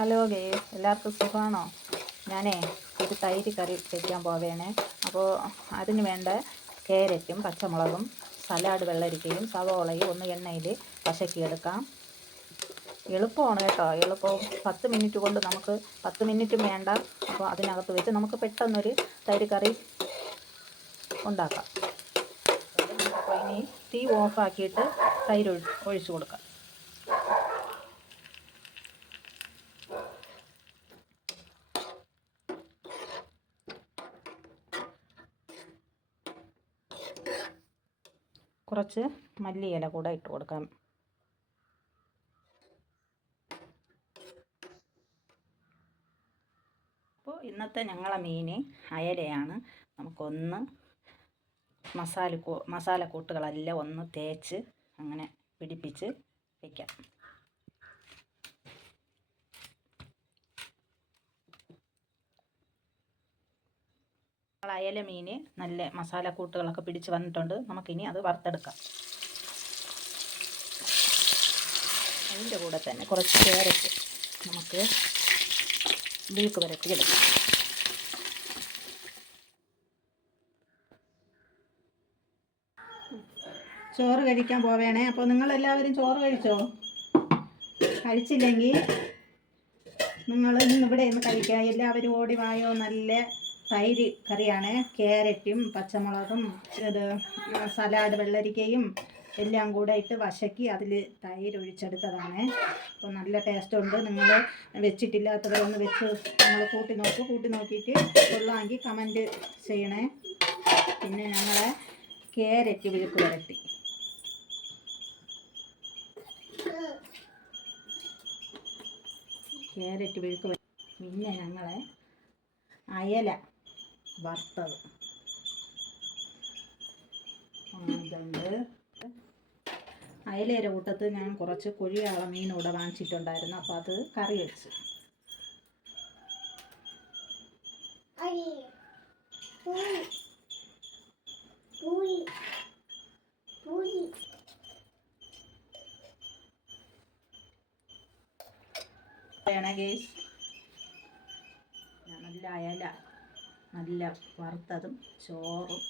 Hello guys, എല്ലാവർക്കും സുഖമാണോ? ഞാനേ ഒരു തൈര് കറി വയ്ക്കാൻ പോവേണേ. അപ്പോൾ അതിന് വേണ്ട ക്യാരറ്റും പച്ചമുളകും സലാഡ് വെള്ളരിക്കയും സവോളയും ഒന്ന് എണ്ണയിൽ വശക്കിയെടുക്കാം. എളുപ്പമാണ് കേട്ടോ, എളുപ്പവും 10 മിനിറ്റ് കൊണ്ട് നമുക്ക് 10 മിനിറ്റും വേണ്ട. അപ്പോൾ അതിനകത്ത് വെച്ച് നമുക്ക് പെട്ടെന്നൊരു തൈര് കറി ഉണ്ടാക്കാം. അപ്പോൾ ഇനി തീ ഓഫാക്കിയിട്ട് തൈര് ഒഴിച്ചു കൊടുക്കാം. കുറച്ച് മല്ലിയില കൂടെ ഇട്ട് കൊടുക്കാം. അപ്പോൾ ഇന്നത്തെ ഞങ്ങളെ മീൻ അയലയാണ്. നമുക്കൊന്ന് മസാലക്കൂട്ടുകളെല്ലാം ഒന്ന് തേച്ച് അങ്ങനെ പിടിപ്പിച്ച് വയ്ക്കാം. അയല മീൻ നല്ല മസാലക്കൂട്ടുകളൊക്കെ പിടിച്ച് വന്നിട്ടുണ്ട്. നമുക്കിനി അത് വറുത്തെടുക്കാം. അതിൻ്റെ കൂടെ തന്നെ കുറച്ച് ക്യാരറ്റ് നമുക്ക് ബീക്ക് വരട്ടിയെടുക്കാം. ചോറ് കഴിക്കാൻ പോവേണേ. അപ്പോൾ നിങ്ങളെല്ലാവരും ചോറ് കഴിച്ചോ? കഴിച്ചില്ലെങ്കിൽ നിങ്ങൾ ഇന്നിവിടെ നിന്ന് കഴിക്കുക. എല്ലാവരും ഓടി വായോ. നല്ല തൈര് കറിയാണ്. ക്യാരറ്റും പച്ചമുളകും സലാഡ് വെള്ളരിക്കയും എല്ലാം കൂടെ ഇട്ട് വശക്കി അതിൽ തൈര് ഒഴിച്ചെടുത്തതാണ്. അപ്പോൾ നല്ല ടേസ്റ്റ് ഉണ്ട്. നിങ്ങൾ വെച്ചിട്ടില്ലാത്തവരൊന്ന് വെച്ച് നമ്മൾ കൂട്ടി നോക്കിയിട്ട് കൊള്ളാമെങ്കിൽ കമൻറ്റ് ചെയ്യണേ. പിന്നെ ഞങ്ങളെ ക്യാരറ്റ് വിഴുക്ക് വരട്ടി, പിന്നെ ഞങ്ങളെ അയല വറുത്തത് ഇതുണ്ട്. അയലയുടെ കൂട്ടത്ത് ഞാൻ കുറച്ച് കൊഴിയാള മീനൂടെ വാങ്ങിച്ചിട്ടുണ്ടായിരുന്നു. അപ്പോൾ അത് കറി വെച്ച്. നല്ല അയല നല്ല വറുത്തതും ചോറും